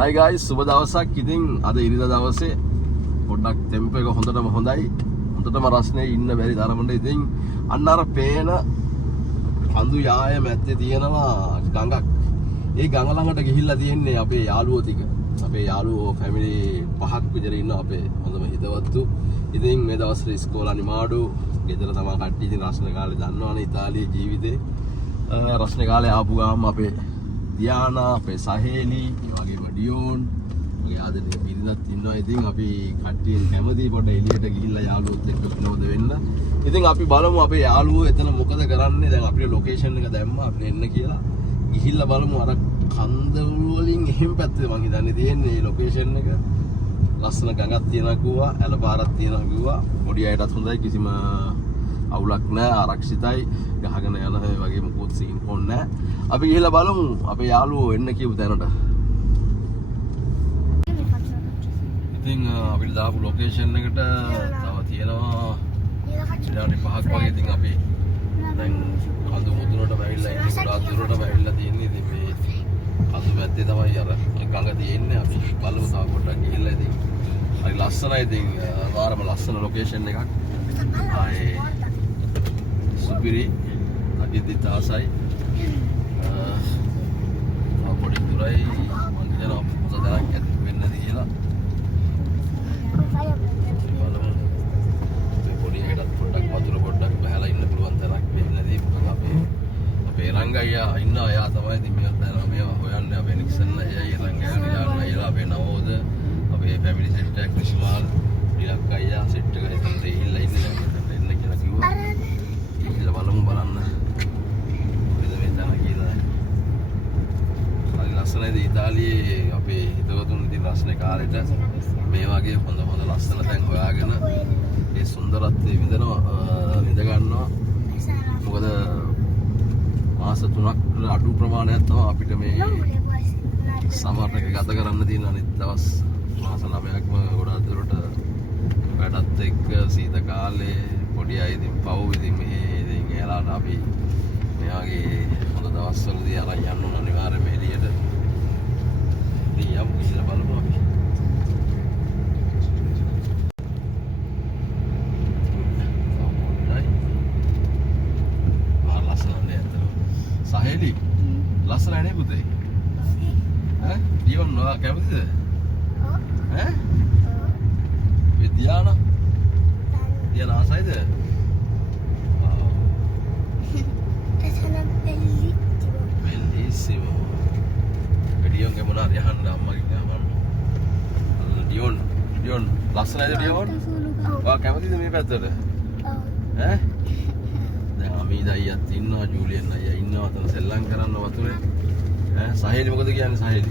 Hi guys, සුබ දවසක්. ඉතින් අද ඉරිදා දවසේ පොඩ්ඩක් ටෙම්ප් එක හොඳටම හොඳයි. හොඳටම රස්නේ ඉන්න බැරි තරමට. ඉතින් අන්න අර පේන කඳු යාය මැත්තේ තියෙනවා ගඟක්. ඒ ගඟ ළඟට ගිහිල්ලා තියෙන්නේ අපේ යාළුවෝ ටික. අපේ යාළුවෝ ෆැමිලි 5ක් විතර ඉන්න අපේ හොඳම හිතවත්තු. ඉතින් මේ දවස්වල ඉස්කෝල අනිමාඩු ගෙදර තමයි කට්ටිය. ඉතින් රස්නේ කාලේ දන්නවනේ ඉතාලියේ ජීවිතේ. රස්නේ කාලේ ආපු ගාම අපේ දියානා, අපේ සහේලි, ඒ වගේම ඩියෝන්, ඔය ආදරේ පිරිනත් ඉන්නවා. ඉතින් අපි කට්ටිය කැමති පොඩ එළියට ගිහිල්ලා යාළුවොත් එක්ක විනෝද වෙන්න. ඉතින් අපි බලමු අපේ යාළුවෝ එතන මොකද කරන්නේ. දැන් අපේ ලොකේෂන් එක දැම්මා අපිට එන්න කියලා. ගිහිල්ලා බලමු අර කන්දවල වලින් එහෙම පැත්තේ මං හිතන්නේ තියෙන්නේ මේ ලොකේෂන් එක. ලස්සන ගඟක් තියෙනවා කිව්වා, ඇල පාරක් තියෙනවා කිව්වා. පොඩි අයටත් හොඳයි, කිසිම අවුලක් නැහැ, ආරක්ෂිතයි. ගහගෙන යන හැම වගේ මොකොත් සීන් ඕනේ නැහැ. අපි ගිහිල්ලා බලමු අපේ යාළුවෝ එන්න කියපු තැනට. ඉතින් අපිට දාපු ලොකේෂන් එකට තව තියෙනවා විනාඩි 5ක් වගේ. ඉතින් අපි දැන් කඳු මුදුනට ඇවිල්ලා ඉන්නේ, ගොඩාක් දුරට ඇවිල්ලා තියෙන්නේ. ඉතින් මේ කඳු මැද්දේ තමයි අර ගඟ තියෙන්නේ. අපි බලමු තව පොඩ්ඩක් ගිහිල්ලා. ඉතින් හරි ලස්සනයි. ඉතින් වාරම ලස්සන ලොකේෂන් එකක්. ආයේ සුපිරි අදිද්දිත් ආසයි. පොඩි දුරයි මං හිතනවා පොත තරක් ඇති වෙන්න කියලා. බලමු මේ පොඩි එකටත් පොඩ්ඩක් වතුර පොඩ්ඩක් බහලා ඉන්න පුළුවන් තරක් වෙන්නදී. අපේ රංගයියා ඉන්නවා. එයා තමයි ඉතින් මේවා හොයන්නේ. අපේ නික්සන් අයියා, රංගයියා, නිලාන් අයියා, අපේ නවෝද, අපේ ෆැමිලි සෙට් එක ක්‍රිස්මාල්, ඩිලක් අයියා සෙට් එක එතන දෙහිල්ලා ඉන්නේ. දැන් එන්න කියලා කිව්වා. ඉතින් බලමු බලන්න. ලස්සනයි ඉතාලියේ අපේ හිතවතුන්. ඉතින් රස්නේ කාලෙට මේ වගේ හොඳ ලස්සන තැන් හොයාගෙන ඒ සුන්දරත්වයේ විඳ ගන්නවා. මොකද මාස 3ක් අඩු ප්‍රමාණයක් තමයි අපිට මේ සමර් එක ගත කරන්න තියෙන. අනිත් දවස් මාස 9ක්ම ගොඩාක් දුරට වැඩත් එක්ක සීත කාලේ පොඩි අය ඉතින් පව්. ඉතින් මේ ඉතින් එයාලාට අපි මේ වගේ හොඳ දවස්වලදී අරන් යන්න ඕන අනිවාර්යයෙන්ම එළියට. යමු කියලා බලමු අපි. සහේලි ලස්සනයි නේ පුතේ. ඈ ඩියෝන් නෝ කැමතිද? ඈ විද්‍යාන දියන ආසයිද? බෙල්ලිසිමෝ. ඩියෝන් ගේ මොනවාරි අහන්න අම්මගෙන් ගමන්. ඩියෝන් ලස්සනයිද ඩියෝන්? ඔයා කැමතිද මේ පැත්තට? ඈ දැන් අමීද අයියත් ඉන්නවා, ජූලියන් අයියා ඉන්නවා. අතන සෙල්ලම් කරන්න වතුරේ. ඈ සහේලි මොකද කියන්නේ සහේලි?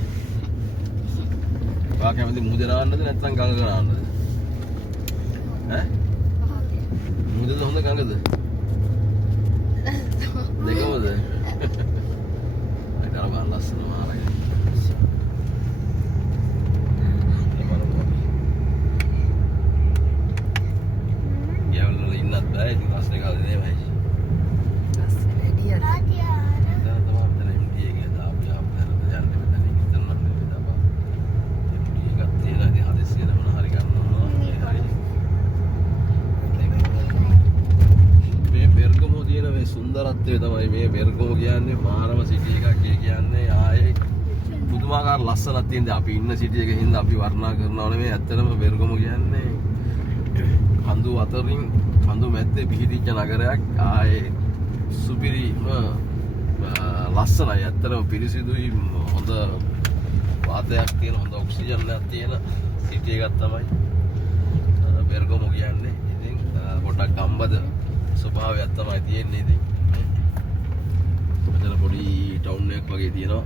ඔයා කැමති මුහුදේ නාන්නද නැත්නම් ගඟක නාන්නද? ඈ මුහුදේද හොඳ ගඟද? දෙකමද? අය කරා ලස්සන මාරයි. ගෑවල ඉන්නත් බෑ. ඉතින් රස්නේ කාලේ නේ මයි. සුන්දරත්වය තමයි මේ බෙර්ගමෝ කියන්නේ. මාරම සිටි එකක්. ඒ කියන්නේ ආයේ පුදුමාකාර ලස්සනක් තියෙනවා. අපි ඉන්න සිටි එකේ හින්දා අපි වර්ණනා කරනවා නෙමෙයි. ඇත්තටම බෙර්ගමෝ කියන්නේ කඳු අතරින් කඳු මැද්දේ පිහිටිච්ච නගරයක්. ආයේ සුපිරිම ලස්සනයි. ඇත්තටම පිරිසිදුයි. හොඳ වාතයක් තියෙන, හොඳ ඔක්සිජන් එකක් තියෙන සිටි එකක් තමයි බෙර්ගමෝ කියන්නේ. ඉතින් පොඩ්ඩක් ගම්බද ස්වභාවයක් තමයි තියෙන්නේ. ඉතින් මෙතන පොඩි ටවුන් එකක් වගේ තියෙනවා.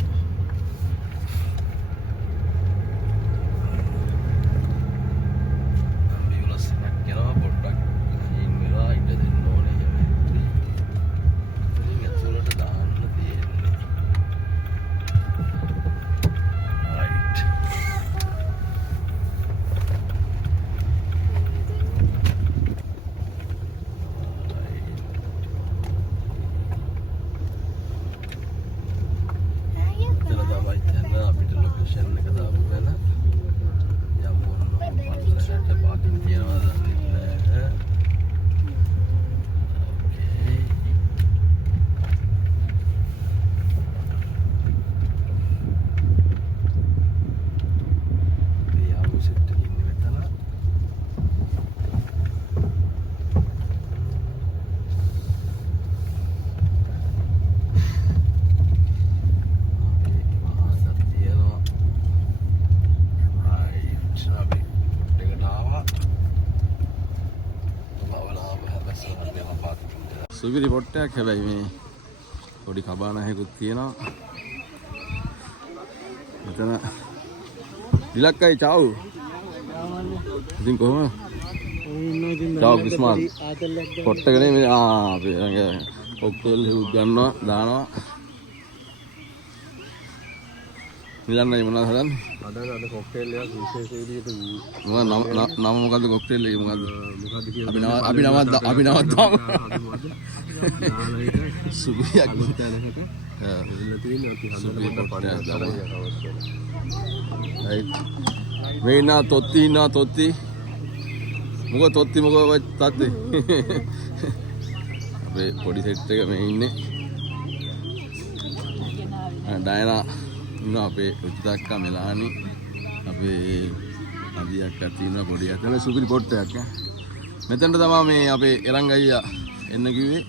ඇම්බියුලන්ස් එකක් යනවා. පොඩ්ඩක් ගහින් වෙලා ඉඳ දෙන්න ඕනේ. ඉතින් ඇතුළට දාන්න තියෙන්නේ. රයිට්. සුපිරි පොට්ටයක් හැබැයි මේ පොඩි කබානහයකුත් තියෙනවා. මෙතන ඉලක්කයි චාව්. ඉතින් කොහොමද? චාව් කිස්මාල්. පොට්ටකනේ මේ අපේ කොක්ටේල් හුත් ගන්නවා දානවා. මිලන්නයි මොනවද හදන්නේ? අද කොක්ටේල් එකක් විශේෂ විදිහට නම මොකද්ද කොක්ටේල් එක මොකද්ද? අපි නවත් දාමු. සුපිරියක් ගොතනකට එන්න තියෙන්නේ අපි හදන්න පණ්ඩ right මේනා තොත්ති මොකද තොත්ති මොකද තත්ති අපේ පොඩි සෙට් එක මේ ඉන්නේ ඩයනා ඉන්න අපේ උච්චක්කා මෙලානි අපේ අදියක් අතින පොඩි අතන සුපිරි පොට්ටයක් මෙතනට තමයි මේ අපේ එරංග අයියා එන්න කිව්වේ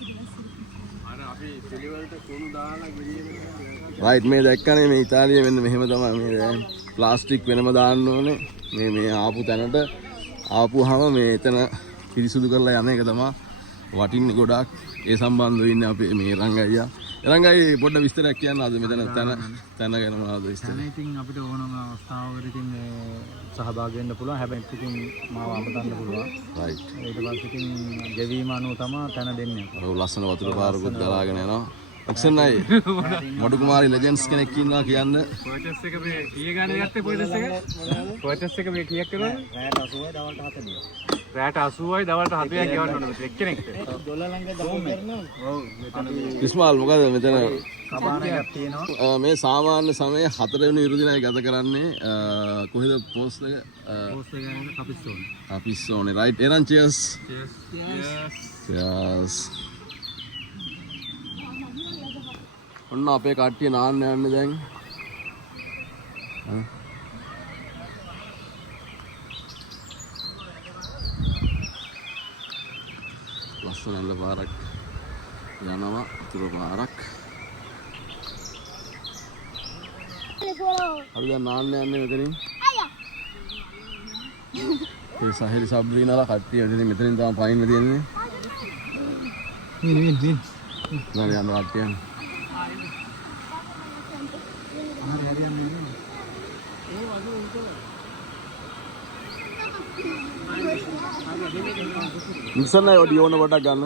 රයිට් මේ දැක්කනේ මේ ඉතාලියේ මෙන්න මෙහෙම තමයි මේ ප්ලාස්ටික් වෙනම දාන්න ඕනේ මේ ආපු තැනට ආපුවාම මේ එතන පිරිසුදු කරලා යන එක තමයි වටින්නේ ගොඩාක් ඒ සම්බන්ධව ඉන්නේ අපේ මේ රංගයියා රංගයි පොඩ්ඩක් විස්තරයක් කියන්න අද මෙතන තැන ගැන මොනවද විස්තර? ඉතින් අපිට ඕනම අවස්ථාවකට ඉතින් සහභාගී වෙන්න පුළුවන් හැබැයි ඉතින් මාව අමතන්න පුළුවන් රයිට් ඊට පස්සේ ඉතින් ගෙවීම අනුව තමයි තැන දෙන්නේ. ඔව් ලස්සන වතුර පාරකුත් දලාගෙන යනවා. ඔක්සන්නයි මොඩු කුමාරි ලෙජන්ඩ්ස් කෙනෙක් ඉන්නවා කියන්න. පර්චේස් එක මේ කීය ගානේ ගත්තේ පර්චේස් එක? පර්චේස් එක මේ කීයක් කරනවද? රැට 80යි දවල්ට 40යි. රැට 80යි දවල්ට 40යි ගෙවන්න ඕනේ එක්කෙනෙක්ට. $1 ළඟ දාන්න. ඔව් මෙතන කිස්මාල් මොකද මෙතන කබානයක් තියෙනවා. මේ සාමාන්‍ය සමයේ 4 වෙනි ඉරුදිනයි ගත කරන්නේ කොහෙද පෝස්ට් එක? පෝස්ට් එක කපිස්සෝනේ. කපිස්සෝනේ රයිට් එරන් චියර්ස්. චියර්ස්. ඔන්න අපේ කට්ටිය නාන්න යන්නේ දැන්. ලස්සන ඇල්ල පාරක් යනවා අතුර පාරක්. අපි දැන් නාන්න යන්නේ මෙතනින්. ඒ සහෙලි සබ්‍රීනාලා කට්ටිය ඉතින් මෙතනින් තමයි පයින්න තියෙන්නේ. මේ නෑ යන්න කට්ටිය. ඉස්සන්න ඔඩි ඕන පොඩක් ගන්න.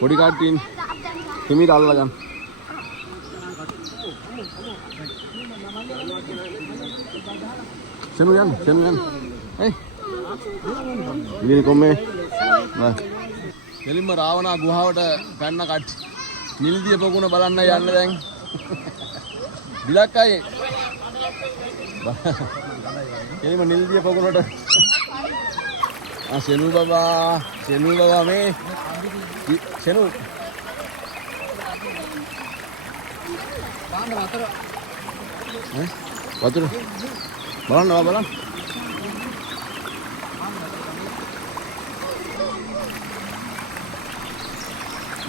පොඩි කට්ටියන් හිමීට අල්ල ගන්න. සෙනු යන්න. හේ. ඉතින් කොම්මේ. කෙලින්ම රාවණා ගුහාවට පැන්න කට්ටි. නිල්දිය පොකුණ බලන්න යන්න දැන්. බිලක්කයි. කෙලින්ම නිල්දිය පොකුණට. සෙනු බබා මේ සෙනු. වතුර. බලන්න.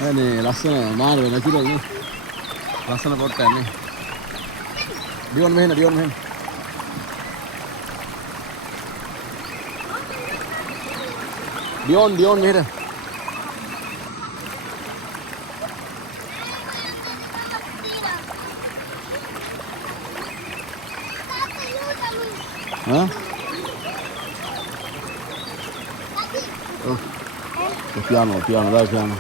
අනේ ලස්සන මාර්ග නැතිලා නේ. ලස්සන පොට්ටයක් නේ. දියොන් මෙහෙන. දියොන් මෙහෙන. හා? piano, dai piano.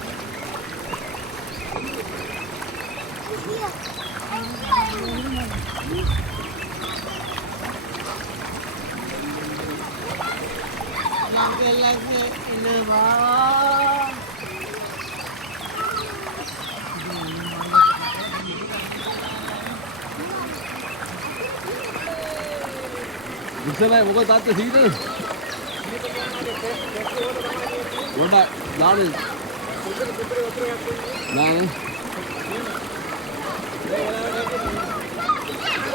Misalnya bukan tante sini. What down is down.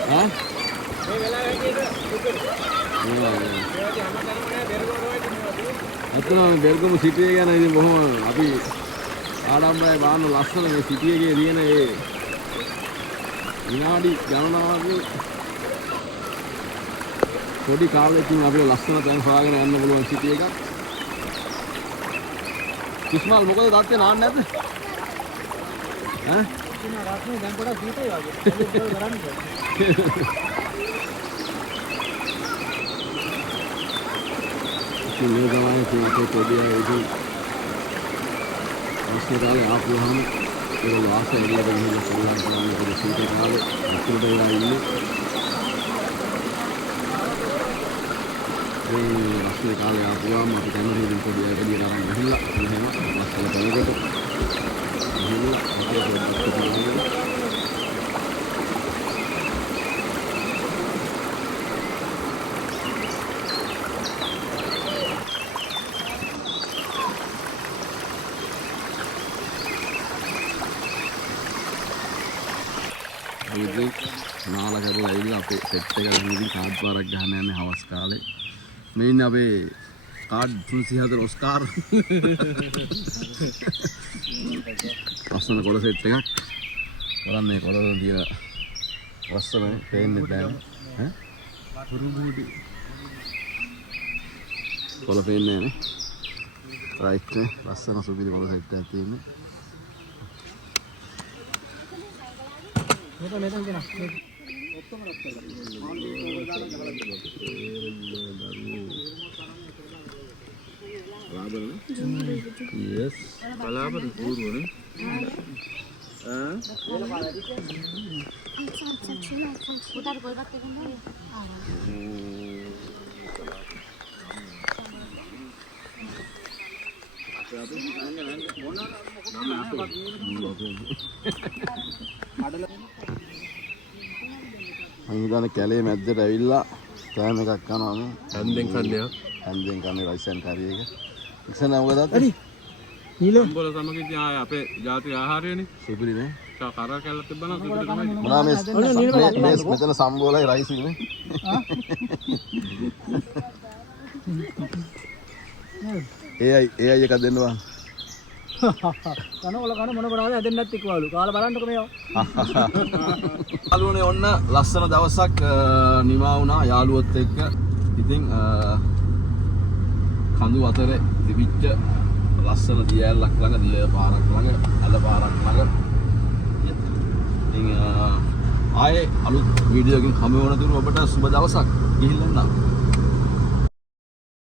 Huh? අතන බෙල්ගම සිටිය ගැන ඉතින් බොහොම අපි ආඩම්බරයි බලන්න ලස්සන මේ සිටිය එකේ තියෙන ඒ විනාඩි ගණනාවක පොඩි කාලෙකින් අපිට ලස්සන තැන් හොයාගෙන යන්න පුළුවන් සිටිය එකක්. කිස්මල් මොකද තාත්තේ නාන්නේ නැද්ද? ඈ? ඉතින් රාත්‍රියේ දැන් පොඩක් සීතයි වගේ. ඒක කරන්නේ. මේ ගමනේ තේ පොඩිය ඉතින් අවශ්‍යතාවය ආපුවහම ඒක වාසය එල්ලගෙන ගිහින් සල්ලම් කරන්න කියලා සීතේ කාලේ අතුරට වෙලා ඉන්නේ. මේ රස්නේ කාලේ ආපුවම අපි කැමති ඉතින් පොඩි අය එළියට අරන් ගිහිල්ලා එහෙම රස්නේ බලනකොට එහෙම අපේ පොඩි ඉතින් නාලා කරලා ඇවිල්ලා අපේ සෙට් එක ගිහින් කාඩ් පාරක් ගහන්න යන්නේ හවස් කාලේ. මේ ඉන්නේ අපේ කාඩ් 304 ඔස්කාර්. ලස්සන කොළ සෙට් එකක්. බලන්න මේ කොළ වල තියෙන ලස්සන පේන්නේ නැහැ. ඈ? පුරුබුඩි. කොළ පේන්නේ නැහැ නේ. රයිට් නේ. ලස්සන සුපිරි කොළ සෙට් එකක් තියෙන්නේ. මේක මෙතන දෙන්න. ඔක්කොම රත් කරලා. Yes. බලාපොරොත්තු පූර්වනේ. උදාර ගොල්පත් දෙන්නේ. අනිදාන කැලේ මැද්දට ඇවිල්ලා කෑම එකක් කනවා මේ. හන්දෙන් කන්නේ. හන්දෙන් කන්නේ රයිස් ඇන් කරි එක. ඉක්සන මොකද අද? නීල උඹල සමග ඉතින් අපේ ජාතික ආහාරයනේ. සුපිරි නේ. කරා කැල්ලක් තිබ්බනම් සුපිරි තමයි. මොනවා මේ මෙතන සම්බෝලයි රයිස් ඉන්නේ. ඒ අය එකක් දෙන්න බං. කන ඔල කන මොන කරාද හැදෙන්නේ නැත් එක්කවලු. කාලා බලන්නකො මේවා. යාළුවනේ ඔන්න ලස්සන දවසක් නිමා වුණා යාළුවොත් එක්ක. ඉතින් කඳු අතරේ තිබිච්ච ලස්සන දියැලක් ළඟ දිය පාරක් ළඟ අල පාරක් ළඟ ඉතින් ආයේ අලුත් වීඩියෝ එකකින් හමු වෙන තුරු ඔබට සුබ දවසක් ගිහිල්ලා එන්න.